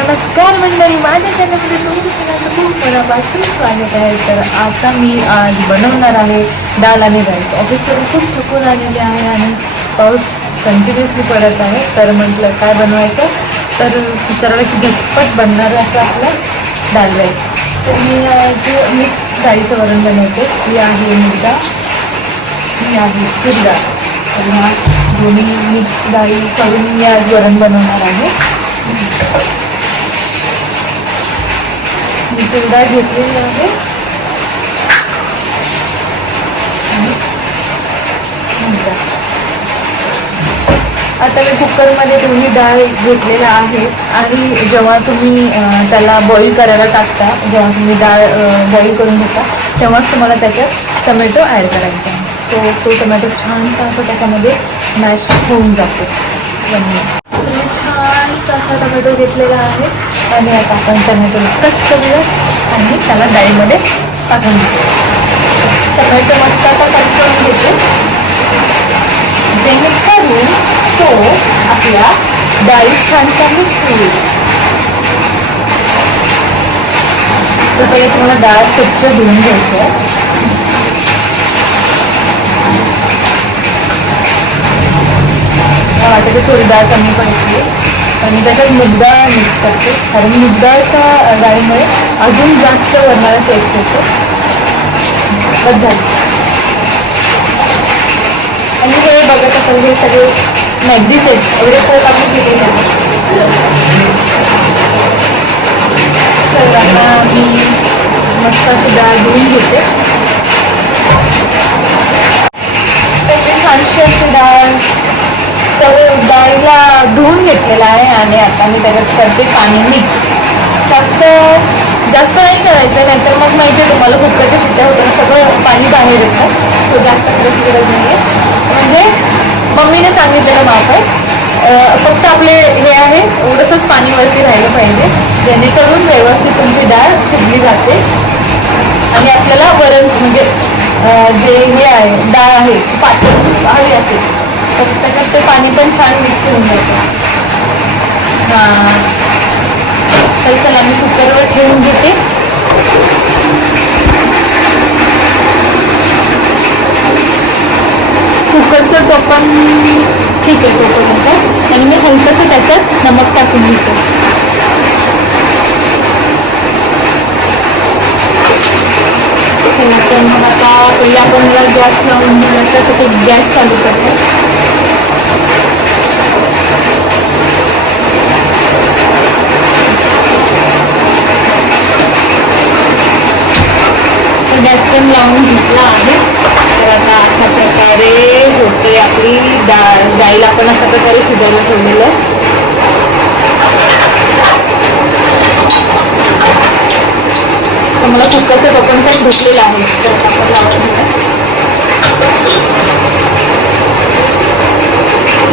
नमस्कार मंडळी माझ्या चॅनलमध्ये तुमचं खूप मनापासून स्वागत आहे तर आता मी आज बनवणार आहे दाल आणि राईस ऑफिसवरून खूप थकून आलेले आहे आणि पाऊस कंटिन्युअसली पडत आहे तर म्हटलं काय बनवायचं तर विचारलं की झटपट बनणार असं आपलं दाल राईस तर मी जे मिक्स डाळीचं वरण बनवते ही आहे मुद्दा ही आहे तूर डाळ तर ह्या दोन्ही मिक्स डाळी करून मी आज वरण बनवणार आहे मी डाळ घेतलेली आहे? आता मी कुकरमध्ये तुम्ही डाळ घेतलेला आहे आणि जेव्हा तुम्ही त्याला बॉईल करायला टाकता जेव्हा तुम्ही डाळ बॉईल करून घेता तेव्हाच तुम्हाला त्याच्यात टमॅटो ॲड करायचा आहे. तो तो टमॅटो छानसा असं त्याच्यामध्ये मॅश होऊन जातो. धन्यवाद. छान छानसा असा टमॅटो घेतलेला आहे. आणि आता आपण टमॅटोला कट करूया आणि त्याला डाळीमध्ये टाकून घेऊ टमॅटो मस्त असा कट करून घेते. जेणेकरून तो आपल्या डाळी छानसा मिक्स होईल तर पहिले तुम्हाला डाळ स्वच्छ धुवून घ्यायचं आहे मला वाटतं थोडी डाळ कमी पडते आणि त्याच्यात मुद्दा मिक्स करते. कारण मुद्दाच्या डाळीमुळे अजून जास्त वरणारा टेस्ट येतो. बस झालं. आणि हे बघत असाल हे सगळे मॅगीज आहेत. एवढे पोट आपण केलेले आहेत. घेतलेला आहे आणि आता मी त्याच्यात करते पाणी मिक्स जास्त जास्त नाही करायचं नाहीतर मग माहिती आहे तुम्हाला कुकरच्या शिट्ट्या होतात सगळं पाणी बाहेर येतं. सो जास्त करायची गरज नाही आहे म्हणजे मम्मीने सांगितलेलं माप आहे. फक्त आपले हे आहे एवढंसंच पाणी वरती राहिलं पाहिजे. जेणेकरून व्यवस्थित तुमची डाळ शिजली जाते. आणि आपल्याला वरण म्हणजे जे हे आहे डाळ आहे ती पातळ हवी असेल. तर त्याच्यात ते पाणी पण छान मिक्स होऊन जातं. हां. तर चला मी कुकरवर ठेवून घेते. कुकरचं टोपण ठीक आहे तोपर्यंत आणि मी हलकंसं त्याच्यात नमक टाकून घेते. तर मग आता पहिले आपण जर गॅस लावून दिला तर ते गॅस चालू करतो. गॅस पण लावून घेतला आहे. तर आता अशा प्रकारे होते आपली डा डाळीला आपण अशा प्रकारे शिजायला ठेवलेलं. तर मला कुकरचं टोपण पण भेटलेलं आहे.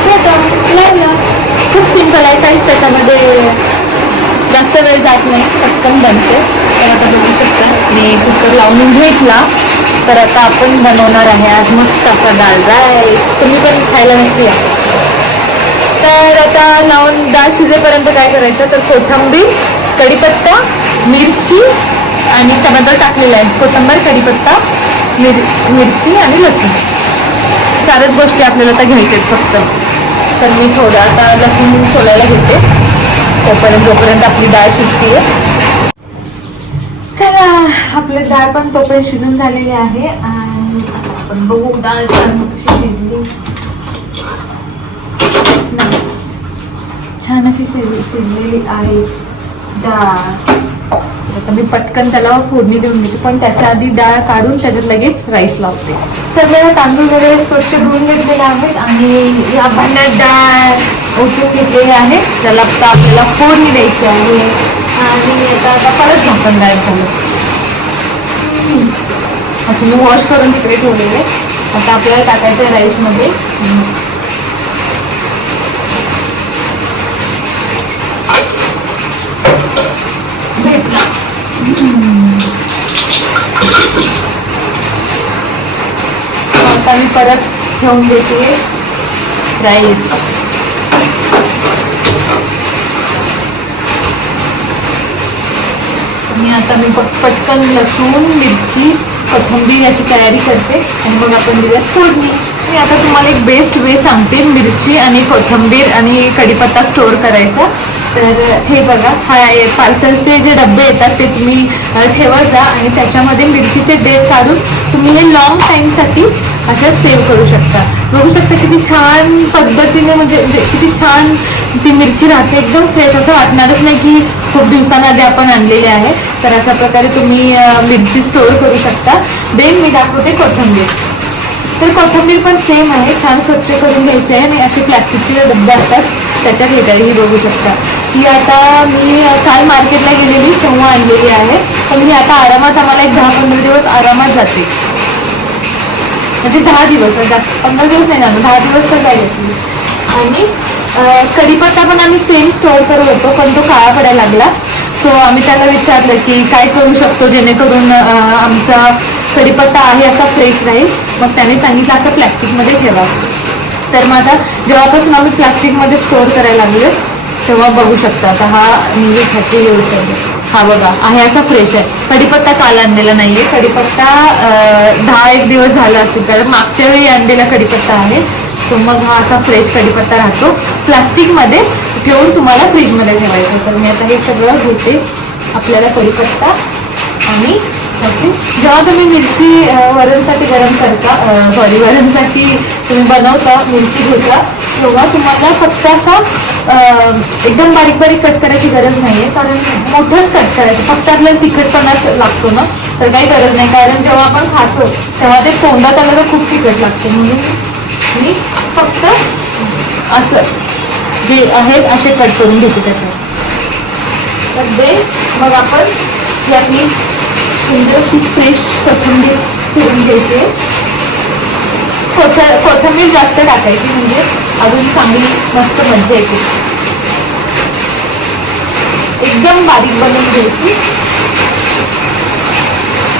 तर आता आपण लावलं खूप सिंपल आहे काहीच त्याच्यामध्ये जास्त वेळ जात नाही पटकन बनते. तर आता बघू शकता मी कुकर लावून घेतला. तर आता आपण बनवणार आहे आज मस्त असा डाळ राईस तुम्ही पण खायला नक्की या तर आता लावून डाळ शिजेपर्यंत काय करायचं? तर कोथंबीर कढीपत्ता मिरची आणि टमाटर टाकलेला आहे. कोथंबर कढीपत्ता मिर मिरची आणि लसूण. चारच गोष्टी आपल्याला आता घ्यायच्या आहेत फक्त. तर मी थोडं आता लसूण सोलायला घेते. तोपर्यंत जोपर्यंत आपली डाळ शिजते चला आपलं डाळ पण तोपर्यंत शिजून झालेली आहे आणि आपण बघू डाळ छान कशी शिजली. छान अशी शिज शिजलेली आहे डाळ. आता मी पटकन त्याला फोडणी देऊन देते पण त्याच्या आधी डाळ काढून त्याच्यात लगेच राईस लावते. सगळ्या तांदूळ वगैरे स्वच्छ धुवून घेतलेले आहेत आणि या भांड्यात डाळ ओतून घेतलेली आहे. त्याला आता आपल्याला फोडणी द्यायची आहे. आणि आता आता परत झाकण द्यायचं झालं अच्छा मी वॉश करून तिकडे ठेवलेले आता आपल्याला टाकायचं आहे राईसमध्ये भेटला. आता मी परत ठेवून देते राईस मी आता मी पट- पटकन लसूण मिरची कोथिंबीर याची तयारी करते. आणि मग आपण दिल्या फोडणी. मी आता तुम्हाला एक बेस्ट वे सांगते. मिरची आणि कोथिंबीर आणि कढीपत्ता स्टोअर करायचा. तर हे बघा हा पार्सलचे जे डबे येतात ते तुम्ही ठेवत जा आणि त्याच्यामध्ये मिरचीचे डेट काढून तुम्ही हे लॉंग टाईमसाठी अशा सेव्ह करू शकता. बघू शकता किती छान पद्धतीने म्हणजे, म्हणजे किती छान ती मिरची राहते एकदम फ्रेश असं वाटणारच नाही की खूप दिवसांआधी आपण आणलेले आहे. तर अशा प्रकारे तुम्ही मिरची स्टोअर करू शकता. देन मी दाखवते कोथिंबीर. तर कोथिंबीर पण सेम आहे. छान स्वच्छ करून घ्यायची आहे आणि असे प्लास्टिकचे जे डब्बे असतात त्याच्यात हे बघू शकता. ही आता मी काल मार्केटला गेलेली तेव्हा आणलेली आहे. पण मी आता आरामात आम्हाला एक दहा पंधरा दिवस आरामात जाते. म्हणजे दहा दिवस म्हणजे जास्त पंधरा दिवस नाही जाणार दहा दिवस तर काय घेतली आणि कधीपत्ता कढीपत्ता पण आम्ही सेम स्टोअर करत होतो पण तो काळा पडायला लागला. सो आम्ही त्याला विचारलं की काय करू शकतो जेणेकरून आमचा कढीपत्ता आहे असा फ्रेश राहील. मग त्याने सांगितलं असं प्लॅस्टिकमध्ये ठेवा. तर मग आता जेव्हापासून आम्ही प्लास्टिकमध्ये स्टोअर करायला लागलो तेव्हा बघू शकता. आता हा मी जे येऊ शकतो. हा बघा आहे असा फ्रेश आहे. कढीपत्ता काल आणलेला नाहीये. कढीपत्ता दहा एक दिवस झाला असतील कारण मागच्या वेळी आणलेला कढीपत्ता आहे. सो मग हा असा फ्रेश कढीपत्ता राहतो. प्लास्टिकमध्ये ठेवून तुम्हाला फ्रीजमध्ये ठेवायचं तर मी आता हे सगळं घेते आपल्याला कढीपत्ता आणि ओके जेव्हा तुम्ही मिरची वरणसाठी गरम करता सॉरी वरणसाठी तुम्ही बनवता मिरची घेता तेव्हा तुम्हाला फक्त असा एकदम बारीक बारीक कट करायची गरज नाही आहे कारण मोठंच कट करायचं. फक्त आपल्याला तिखटपणाच लागतो ना तर काही गरज नाही. कारण जेव्हा आपण खातो तेव्हा ते तोंडात आलं तर खूप तिखट लागतं. म्हणून मी फक्त असं जे आहेत असे कट करून घेते त्याचं तर ते मग आपण यातली सुंदर अशी फ्रेश कोथिंबीर चिरून घ्यायची. कोथ कोथिंबीर जास्त टाकायची म्हणजे अजून चांगली मस्त मज्जा येते. एकदम बारीक बनवून घ्यायची.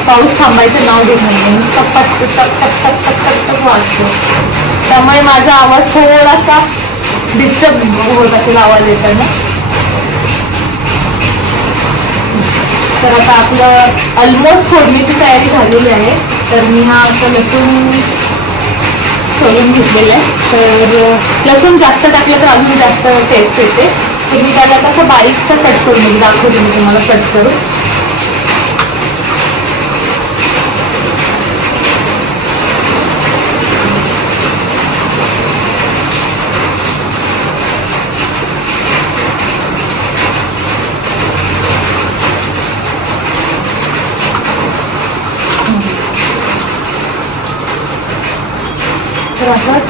पाऊस थांबायचं नाव घेत नाही नुसतं टक टक टक टक टक टक वाजतो. त्यामुळे माझा आवाज थोडासा डिस्टर्ब होत असेल आवाज येताना तर आता आपलं ऑलमोस्ट फोडणीची तयारी झालेली आहे. तर मी हा असं लसूण सोलून घेतलेलं आहे. तर लसूण जास्त टाकलं तर अजून जास्त टेस्ट येते. तर मी त्याला कसं बारीकसं कट करून दाखवते मी तुम्हाला कट करून.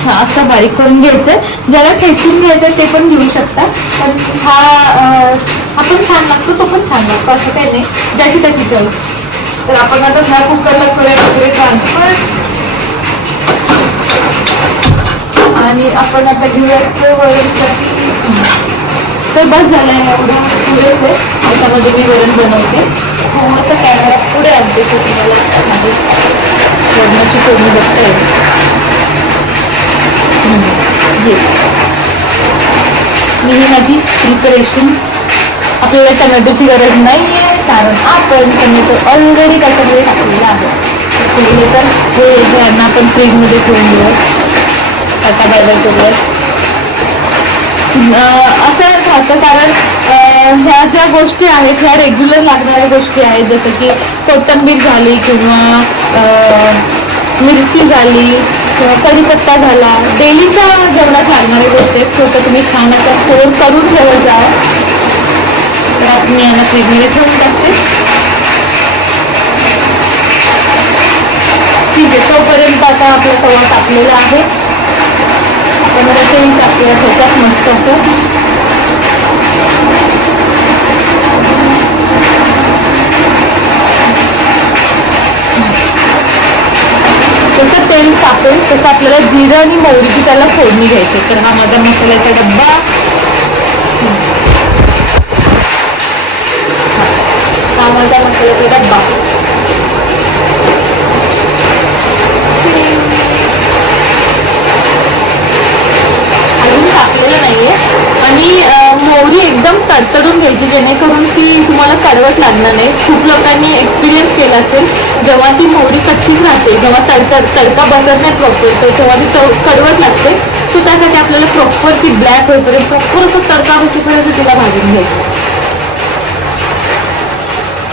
हा असं बारीक करून घ्यायचं ज्याला ठेचून घ्यायचं ते पण घेऊ शकता. पण हा हा पण छान लागतो तो पण छान लागतो असं काही नाही. ज्याची त्याची चॉईस तर आपण आता ह्या कुकरला करूया वगैरे ट्रान्सफर आणि आपण आता घेऊयात तर बस झालं आहे एवढं पुरेच आहे. त्याच्यामध्ये मी वरण बनवते. हो, थोडंसं कॅमेरा पुढे आणते तुम्हाला माझी वरणाची फोडणी बघता येईल. मी ही माझी प्रिपरेशन आपल्याला टमॅटोची गरज नाही आहे कारण आपण टमॅटो ऑलरेडी त्याच्यामध्ये टाकलेला आहे. तर पहिले तर हे यांना आपण फ्रीजमध्ये ठेवून घेऊ टाटा बाय बाय असं राहतं कारण ह्या ज्या गोष्टी आहेत ह्या रेग्युलर लागणाऱ्या गोष्टी आहेत जसं की कोथिंबीर झाली किंवा अं, मिरची झाली किंवा कढीपत्ता झाला. डेलीच्या जेवणात लागणाऱ्या गोष्ट आहेत सो तुम्ही छान असा स्टोअर करून ठेवत जा. तर मी यांना फ्रीजमध्ये ठेवून टाकते. ठीक आहे तोपर्यंत आता आपला तवा टाकलेला आहे. आपण आता तेल टाकूया त्याच्यात मस्त असं. तसं तेल टाकून तसं आपल्याला जिरं आणि मोहरीची त्याला फोडणी घ्यायची. तर हा माझा मसाल्याचा डब्बा. हा माझा मसाल्याचा डब्बा. अजून टाकलेलं नाहीये. आणि मोहरी मोहरी एकदम तडतडून घ्यायची जेणेकरून ती तुम्हाला कडवट लागणार नाही. खूप लोकांनी एक्सपिरियन्स केला असेल. जेव्हा ती मोहरी कच्चीच राहते जेव्हा तडतड तडका बसत नाही प्रॉपर तर तेव्हा ती तव- कडवत लागते. सो त्यासाठी आपल्याला प्रॉपर ती ब्लॅक होईपर्यंत प्रॉपर असं तडका बसेपर्यंत तिला भाजून घ्यायचं.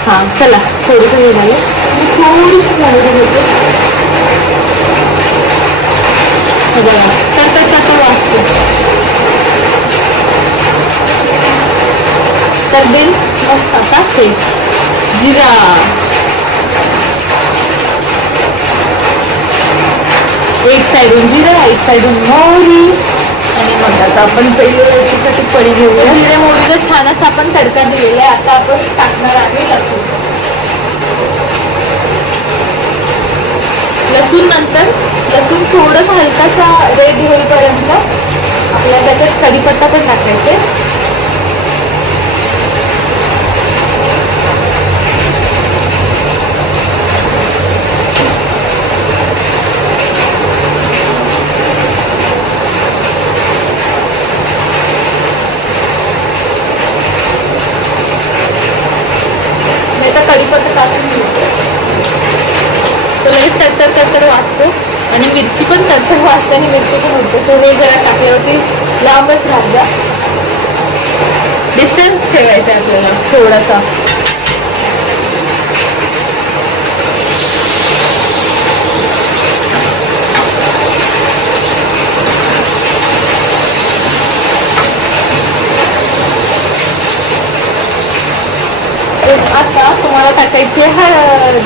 हां चला थोडंसं वेळ झालं मी थोडीशी मोहरी घेते बघा तर कसं वाजते तर बिल मस्त आता हे जिरा. एक साईडून जिरा एक साईडून मोहरी. आणि मग आता आपण पहिलं याच्यासाठी पडी घेऊया. जिरे मोहरीला छान असा आपण तडका दिलेला आहे. आता आपण टाकणार आहे लसूण. लसूण नंतर लसूण थोडंसं हलकासा रेड होईपर्यंत आपल्याला त्याच्यात कढीपत्ता पण टाकायचे मी आता कढीपत्ता टाकून घेते तो लगेच तडतड तडतड वाजतो आणि मिरची पण तडतड वाजते आणि मिरची पण होते. तो हे जरा टाकल्यावरती लांबच राहत जा डिस्टन्स ठेवायचा आपल्याला थोडासा. आता तुम्हाला टाकायची आहे हळद.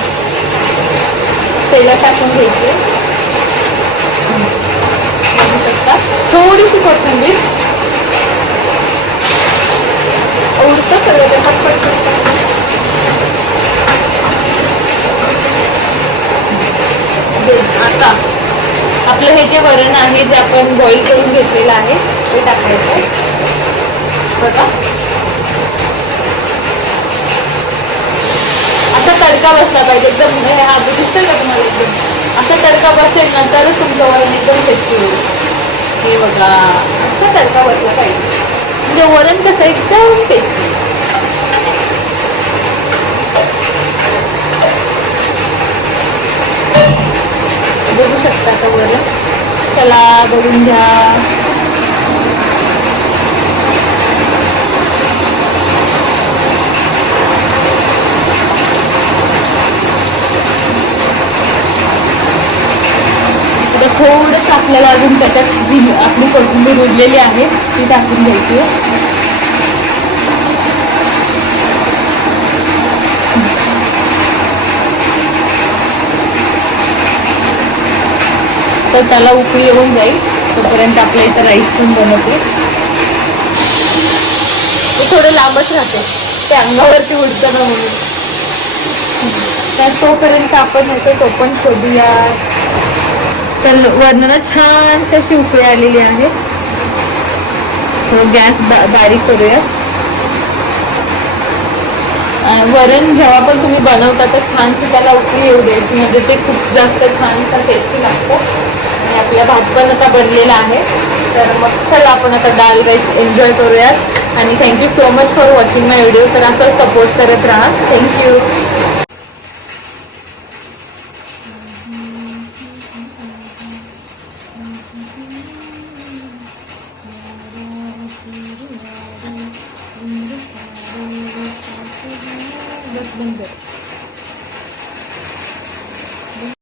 तेला टाकून घ्यायची बघू शकता थोडीशी कोथिंबीर उडतं सगळं ते पटपट पटपट. दे, आता आपलं हे जे वरण आहे जे आपण बॉईल करून घेतलेलं आहे ते टाकायचं. बघा. असा तडका बसला पाहिजे. एकदम हे हा दिसतोय का तुम्हाला एकदम? असा तडका बसेल ना तरच तुमचं वरण एकदम टेस्टी होईल. हे बघा असा तडका बसला पाहिजे. म्हणजे वरण कसं एकदम टेस्टी बघू शकता आता वरण चला बघून घ्या थोडंसं आपल्याला अजून त्याच्यात आपली कोथिंबीर उरलेली आहे ती टाकून घ्यायची आहे. तर त्याला उकळी येऊन जाईल. तोपर्यंत आपल्या इथं राईस पण बनवते. थोडं लांबच राहते. ते अंगावरती उडतं ना म्हणून. तर तोपर्यंत आपण याचं तो पण शोधूया. तर वरणाला छानशी अशी उकळी आलेली आहे. थोडं गॅस बा बारीक करूया वरण जेव्हा पण तुम्ही बनवता तर छानशी त्याला उकळी येऊ द्यायची. म्हणजे ते खूप जास्त छानसा टेस्टी लागतं. आणि आपला भात पण आता बनलेला आहे. तर मग चला आपण आता दाल राईस एन्जॉय करूयात. आणि thank you so much for watching my video तर असं सपोर्ट करत राहा. थँक्यू